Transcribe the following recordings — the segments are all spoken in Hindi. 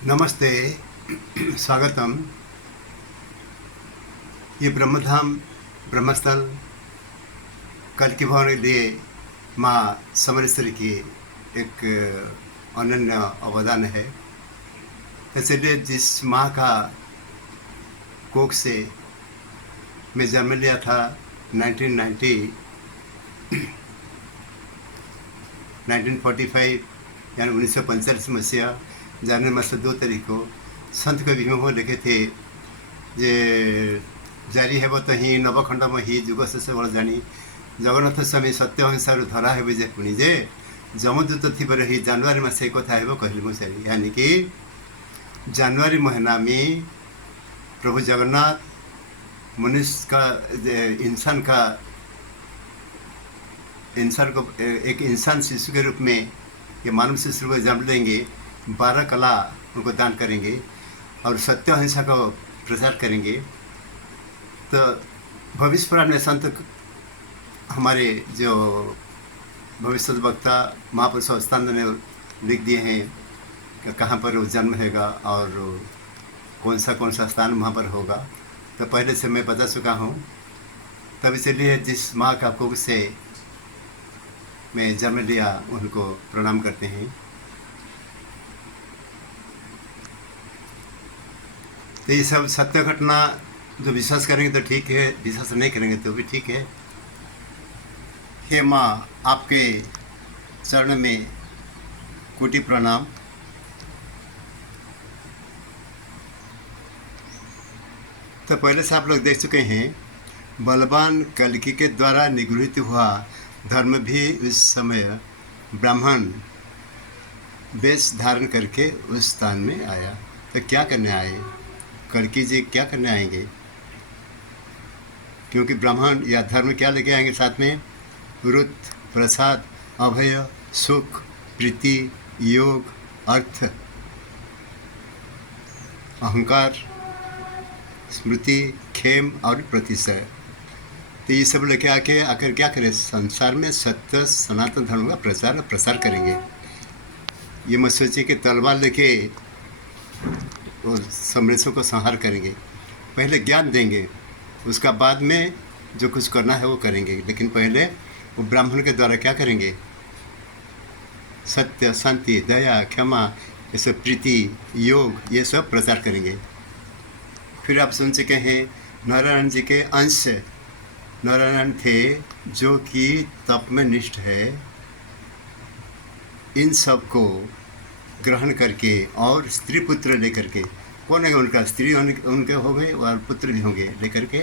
नमस्ते, स्वागतम। ये ब्रह्मधाम ब्रह्मस्थल कल की भाव के लिए माँ समरेश्वरी की एक अनन्य अवदान है। इसलिए जिस माँ का कोख से मैं जन्म लिया था 1945 यानी 1945 मसीहा जनवरी मास 2 तारीख को संत कवि भीमो लिखे थे जे जारी हेब तो ही नवखंड मही जुग शेष बड़ जानी जगन्नाथ स्वामी सत्य अहिंसार धरा हे जे पुणी जे जमदूत थी रही जनवरी मास एक कथा हेब कहली मुझे यानी कि जनवरी महीना में प्रभु जगन्नाथ मनुष्य का इंसान को एक इंसान शिशु के रूप में ये मानव शिशु को जन्म लेंगे, 12 कला उनको दान करेंगे और सत्य अहिंसा का प्रचार करेंगे। तो भविष्य पुराण में संत हमारे जो भविष्य वक्ता महापुरुष स्थान ने लिख दिए हैं कि कहाँ पर वो जन्म होगा और कौन सा स्थान वहाँ पर होगा। तो पहले से मैं बता चुका हूँ। तब इसलिए जिस माँ का कोख से मैं जन्म लिया उनको प्रणाम करते हैं। तो ये सब सत्य घटना जो विश्वास करेंगे तो ठीक है, विश्वास नहीं करेंगे तो भी ठीक है। हे माँ, आपके चरण में कोटि प्रणाम। तो पहले से आप लोग देख चुके हैं, बलवान कल्कि के द्वारा निगृहित हुआ धर्म भी उस समय ब्राह्मण वेश धारण करके उस स्थान में आया। तो क्या करने आए? कल्कि जी क्या करने आएंगे? क्योंकि ब्राह्मण या धर्म क्या लेके आएंगे साथ में? रुत, प्रसाद, अभय, सुख, प्रीति, योग, अर्थ, अहंकार, स्मृति, खेम और प्रतिशय। तो ये सब लेके आकर क्या करें? संसार में सत्य सनातन धर्म का प्रसार करेंगे। ये मत सोचिए कि तलवार लेके वो समरेशों को संहार करेंगे। पहले ज्ञान देंगे, उसका बाद में जो कुछ करना है वो करेंगे। लेकिन पहले वो ब्राह्मण के द्वारा क्या करेंगे? सत्य, शांति, दया, क्षमा, ये सब प्रीति, योग, ये सब प्रचार करेंगे। फिर आप सुन चुके हैं नारायण जी के अंश नारायण थे जो कि तप में निष्ठ है। इन सब को ग्रहण करके और स्त्री पुत्र लेकर के, कौन है उनका? स्त्री उनके हो गए और पुत्र भी होंगे, लेकर के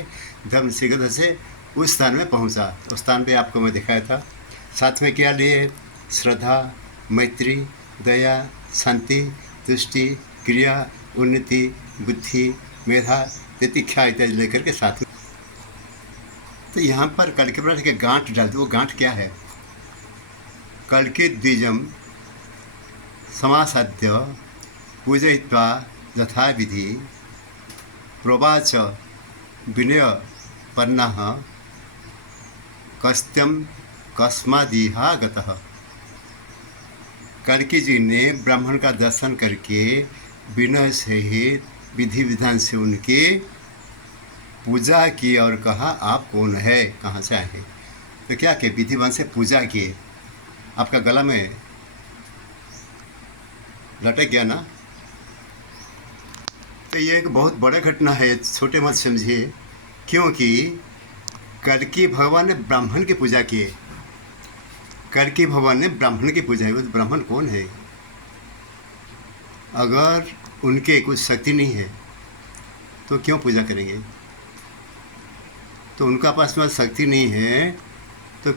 धर्म शीघ्र से उस स्थान में पहुंचा। उस स्थान पे आपको मैं दिखाया था। साथ में क्या लिए? श्रद्धा, मैत्री, दया, शांति, तुष्टि, क्रिया, उन्नति, बुद्धि, मेधा, तितिक्षा इत्यादि लेकर के साथ में। तो यहाँ पर कल्कि पुराण के गांठ डाल दो। वो गांठ क्या है? कल्कि द्विजम समासाद्य पूजयित्वा यथा विधि प्रोवाच विनय पन्नः कस्त्यम कस्मादिहा गतः। कल्कि जी ने ब्राह्मण का दर्शन करके विनय सहित विधि विधान से उनकी पूजा की और कहा, आप कौन है, कहाँ से आए हैं? तो क्या किए? विधिवान से पूजा किए। आपका गला में लटक गया ना? तो ये एक बहुत बड़ा घटना है, छोटे मत समझिए। क्योंकि कल्कि भगवान ने ब्राह्मण की पूजा किए। कल्कि भगवान ने ब्राह्मण की पूजा की। तो ब्राह्मण कौन है? अगर उनके कुछ शक्ति नहीं है तो क्यों पूजा करेंगे? तो उनका पास में शक्ति नहीं है तो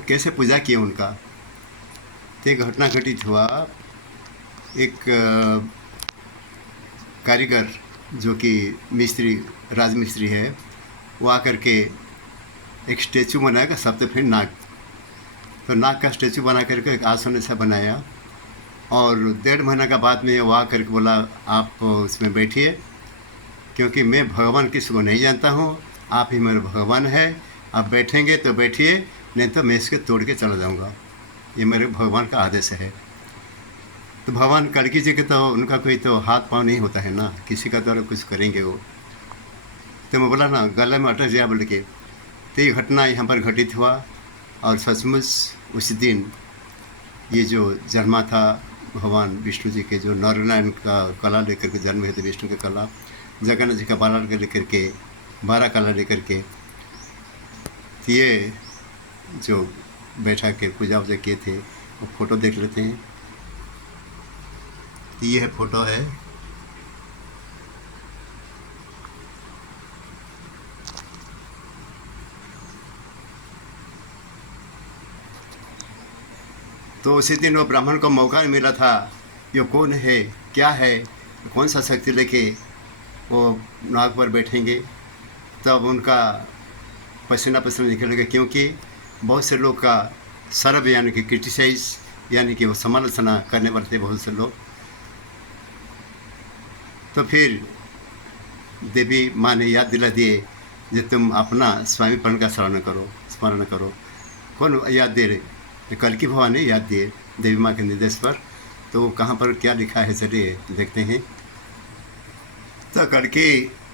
कैसे पूजा किए उनका? तो एक घटना घटित हुआ। एक कारीगर जो कि मिस्त्री, राजमिस्त्री है, वो आकर के एक स्टेचू बनाएगा सप्तफिंड नाग। तो नाग का स्टेचू बना करके एक आसन ऐसा बनाया और 1.5 महीना का बाद में वो आकर के बोला, आप उसमें बैठिए, क्योंकि मैं भगवान किसी को नहीं जानता हूँ, आप ही मेरे भगवान है। आप बैठेंगे तो बैठिए, नहीं तो मैं इसके तोड़ के चला जाऊँगा। ये मेरे भगवान का आदेश है। तो भगवान कड़की जी के तो उनका कोई तो हाथ पाँव नहीं होता है ना, किसी का द्वारा कुछ करेंगे वो। तो मैं बोला ना गले में अटक गया बोल के। तो ये घटना यहाँ पर घटित हुआ और सचमुच उसी दिन ये जो जन्मा था भगवान विष्णु जी के, जो नारायण का कला लेकर के जन्म हुए थे, विष्णु के कला, जगन्नाथ जी का बाला के लेकर के, 12 कला लेकर के। तो ये जो बैठा के पूजा वूजा किए थे वो फ़ोटो देख लेते हैं। तो ये है फ़ोटो है। तो उसी दिन वो ब्राह्मण को मौका मिला था, ये कौन है, क्या है, कौन सा शक्ति लेके वो नाग पर बैठेंगे। तब उनका पसीना पसीना निकलेगा, क्योंकि बहुत से लोग का सर्व यानी कि क्रिटिसाइज यानी कि वो समालोचना करने वाले थे बहुत से लोग। तो फिर देवी माँ ने याद दिला दिए कि तुम अपना स्वामीपन का स्मरण करो। कौन याद दे रहे? कल्कि भगवान ने याद दिए देवी माँ के निर्देश पर। तो कहाँ पर क्या लिखा है चलिए देखते हैं। तो कल्कि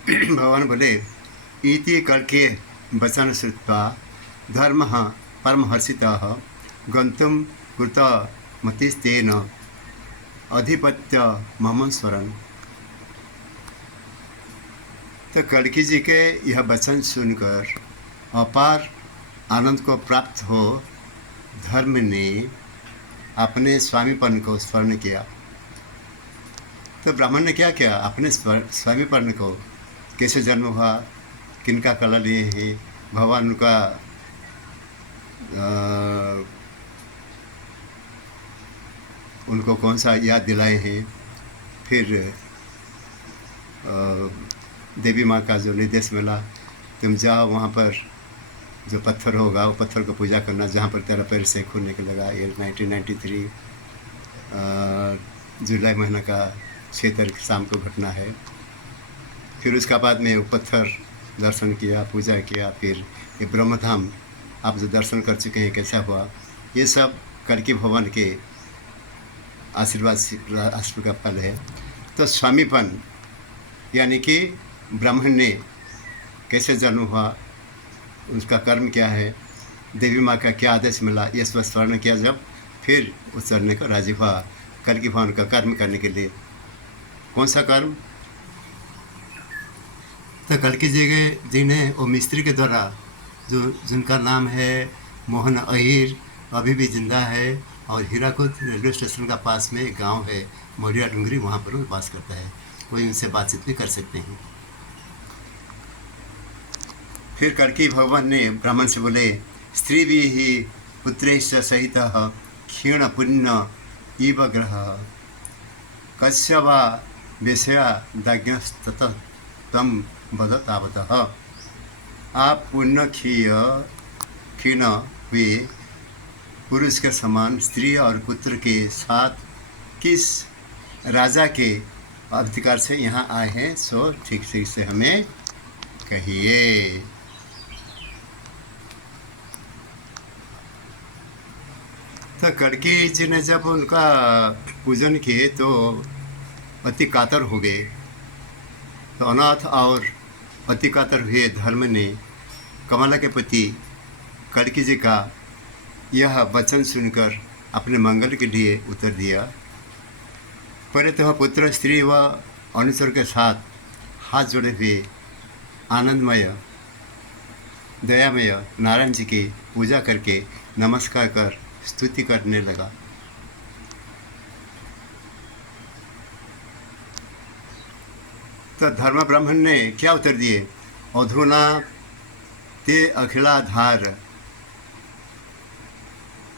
भगवान बोले, इति कल्के वचन श्रुत्वा धर्म परमहर्षितः गंतुम कृत मतिस्तेन अधिपत्य मम स्मरण। तो कल्कि जी के यह वचन सुनकर अपार आनंद को प्राप्त हो धर्म ने अपने स्वामीपन को स्मरण किया। तो ब्राह्मण ने क्या किया? अपने स्वामीपन को, कैसे जन्म हुआ, किनका कला लिए हैं, भगवान उनका उनको कौन सा याद दिलाए हैं। फिर देवी माँ का जो निर्देश मिला, तुम जाओ वहाँ पर जो पत्थर होगा वो पत्थर को पूजा करना जहाँ पर तेरा पैर से खून निकलेगा। ये 1993 जुलाई महीना का 6 तारीख शाम को घटना है। फिर उसका बाद में वो पत्थर दर्शन किया, पूजा किया। फिर ये ब्रह्मधाम आप जो दर्शन कर चुके हैं कैसा हुआ, ये सब कल्कि भगवान के आशीर्वाद का फल है। तो स्वामीपन यानी कि ब्राह्मण ने कैसे जन्म हुआ, उसका कर्म क्या है, देवी माँ का क्या आदेश मिला, ये सब स्मरण किया जब, फिर उस चढ़ने को राजी हुआ कल्कि भगवान का कर्म करने के लिए। कौन सा कर्म? तो कल्कि जी ने वो मिस्त्री के द्वारा जिनका नाम है मोहन अहिर, अभी भी जिंदा है, और हीराकुद रेलवे स्टेशन का पास में एक गांव है मोरिया डूंगरी, वहाँ पर वो वास करता है। कोई उनसे बातचीत भी कर सकते हैं। फिर कल्कि भगवान ने ब्राह्मण से बोले, स्त्री भी ही पुत्रैश्च सहित क्षीण पुण्य इव ग्रह कस्य वा विषया दाज्ञस्तत तम वद तावतः। आप पुण्य क्षीण हुए पुरुष के समान स्त्री और पुत्र के साथ किस राजा के अधिकार से यहाँ आए हैं, सो ठीक ठीक से हमें कहिए। तो कल्कि जी ने जब उनका पूजन किए तो अति कातर हो गए। तो अनाथ और अति कातर हुए धर्म ने कमला के पति कल्कि जी का यह वचन सुनकर अपने मंगल के लिए उत्तर दिया। पहले तो वह पुत्र, स्त्री व अनुचर के साथ हाथ जोड़े हुए आनंदमय दयामय नारायण जी की पूजा करके नमस्कार कर स्तुति करने लगा। तो धर्म ब्राह्मण ने क्या उत्तर दिए? अधुना ते अखिलाधार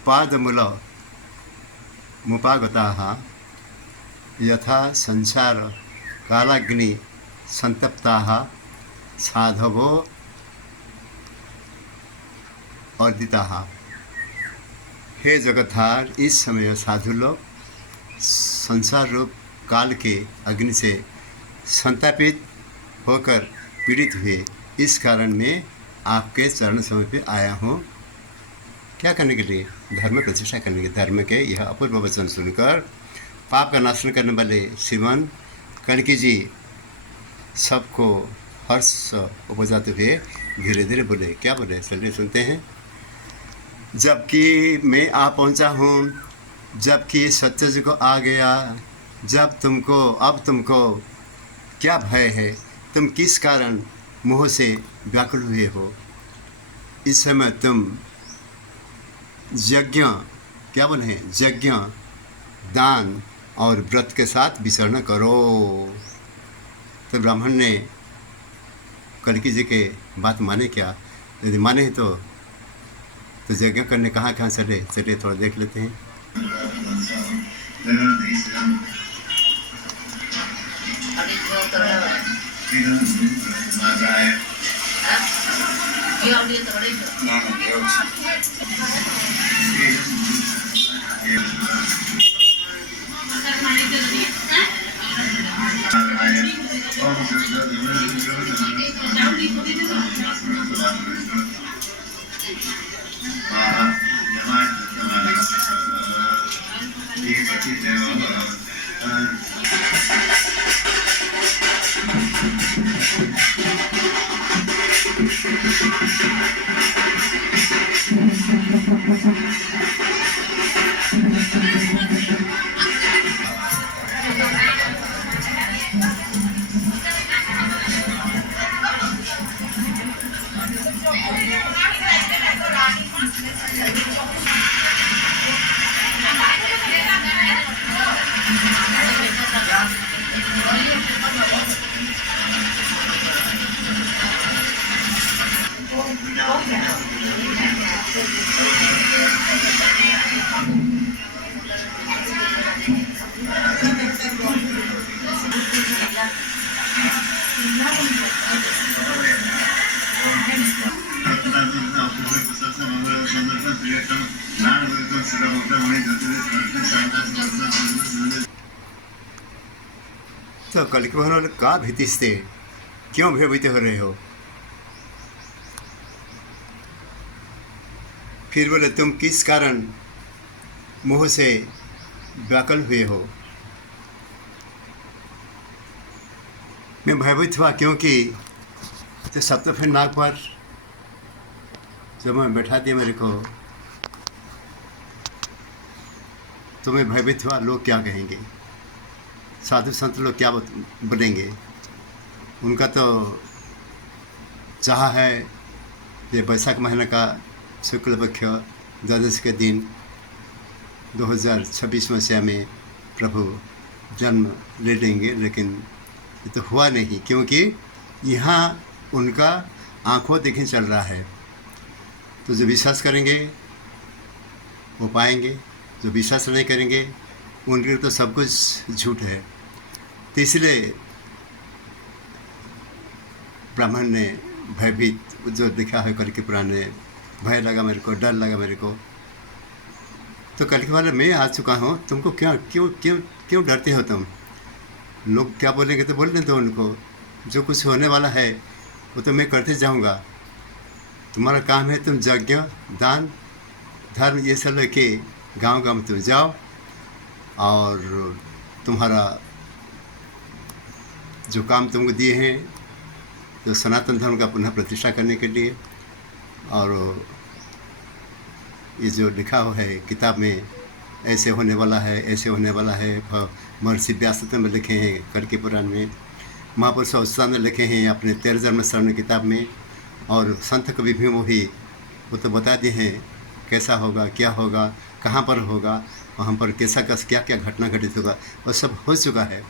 पादमूल मुपागताः यथा संसार कालाग्नि संतप्ताः साधवो अर्दिताः। हे जगतधार, इस समय साधु लोग संसार रूप काल के अग्नि से संतापित होकर पीड़ित हुए। इस कारण मैं आपके चरण समय पे आया हूँ। क्या करने के लिए? धर्म प्रतिष्ठा करने के। धर्म के यह अपूर्व वचन सुनकर पाप का नाशन करने वाले श्रीमान कल्कि जी सबको हर्ष उपजाते हुए धीरे धीरे बोले। क्या बोले, चलिए सुनते हैं। जबकि मैं आ पहुंचा हूँ, जबकि सत्य युग आ गया, अब तुमको क्या भय है? तुम किस कारण मोह से व्याकुल हुए हो? इस समय तुम यज्ञ, क्या बोले हैं, यज्ञ, दान और व्रत के साथ विचरण करो। तो ब्राह्मण ने कल्कि जी के बात माने क्या? यदि माने तो यज्ञ करने कहाँ चले थोड़ा देख लेते हैं। तो कल्कि भगवान का भीतिस्ते, क्यों भयभीत हो रहे हो? फिर बोले तुम किस कारण मोह से व्याकुल हुए हो? मैं भयभीत हुआ क्योंकि तो सप्तफेन नाग पर जब मैं बैठा दिया मेरे को, तो मैं भयभीत हुआ, लोग क्या कहेंगे, साधु संत लोग क्या बोलेंगे। उनका तो चाह है ये बैसाख महीने का शुक्ल पक्ष द्वादश के दिन 2026 मसीहा में प्रभु जन्म ले लेंगे, लेकिन ये तो हुआ नहीं, क्योंकि यहाँ उनका आंखों देखें चल रहा है। तो जो विश्वास करेंगे वो पाएंगे, जो विश्वास नहीं करेंगे उनके लिए तो सब कुछ झूठ है। तो इसलिए ब्राह्मण ने भयभीत जो लिखा है कल्कि पुराण में, भय लगा मेरे को, डर लगा मेरे को। तो कल्कि वाले मैं आ चुका हूँ, तुमको क्यों क्यों क्यों क्यों डरते हो तुम? लोग क्या बोलेंगे तो बोलने दो उनको, जो कुछ होने वाला है वो तो मैं करते जाऊँगा। तुम्हारा काम है तुम यज्ञ, दान, धर्म ये सब लेके गांव में तुम जाओ, और तुम्हारा जो काम तुमको दिए हैं तो सनातन धर्म का पुनः प्रतिष्ठा करने के लिए। और ये जो लिखा हुआ है किताब में, ऐसे होने वाला है, ऐसे होने वाला है, महर्षि व्यास में लिखे हैं कल्कि पुराण में, महापुरुष अवस्था में लिखे हैं अपने 13 जन्म शरण किताब में, और संत कवि भी वो तो बता दिए हैं कैसा होगा, क्या होगा, कहाँ पर होगा, वहाँ पर कैसा क्या क्या घटना घटित होगा, वो सब हो चुका है।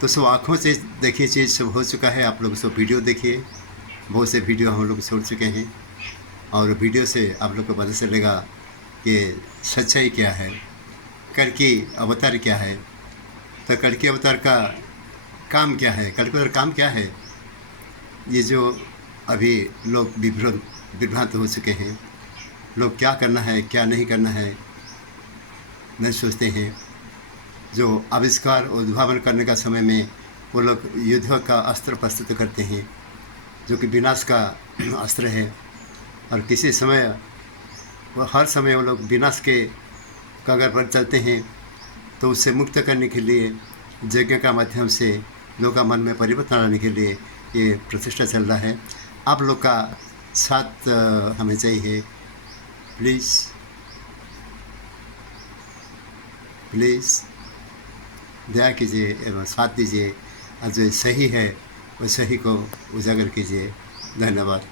तो सब आँखों से देखिए चीज़ सब हो चुका है। आप लोग सब वीडियो देखिए, बहुत से वीडियो हम लोग छोड़ चुके हैं, और वीडियो से आप लोग को पता चलेगा कि सच्चाई क्या है, कल्कि अवतार क्या है। तो कल्कि अवतार का काम क्या है, कल्कि अवतार काम क्या है, ये जो अभी लोग विभ्रांत हो चुके हैं, लोग क्या करना है क्या नहीं करना है नहीं सोचते हैं। जो आविष्कार उद्भावन करने का समय में वो लोग युद्ध का अस्त्र प्रस्तुत करते हैं, जो कि विनाश का अस्त्र है, और किसी समय हर समय वो लोग विनाश के कगार पर चलते हैं। तो उससे मुक्त करने के लिए यज्ञ का माध्यम से लोगों का मन में परिवर्तन लाने के लिए ये प्रचेष्टा चल रहा है। आप लोग का साथ हमें चाहिए। प्लीज़ प्लीज़ दया कीजिए एवं साथ दीजिए और जो सही है वो सही को उजागर कीजिए। धन्यवाद।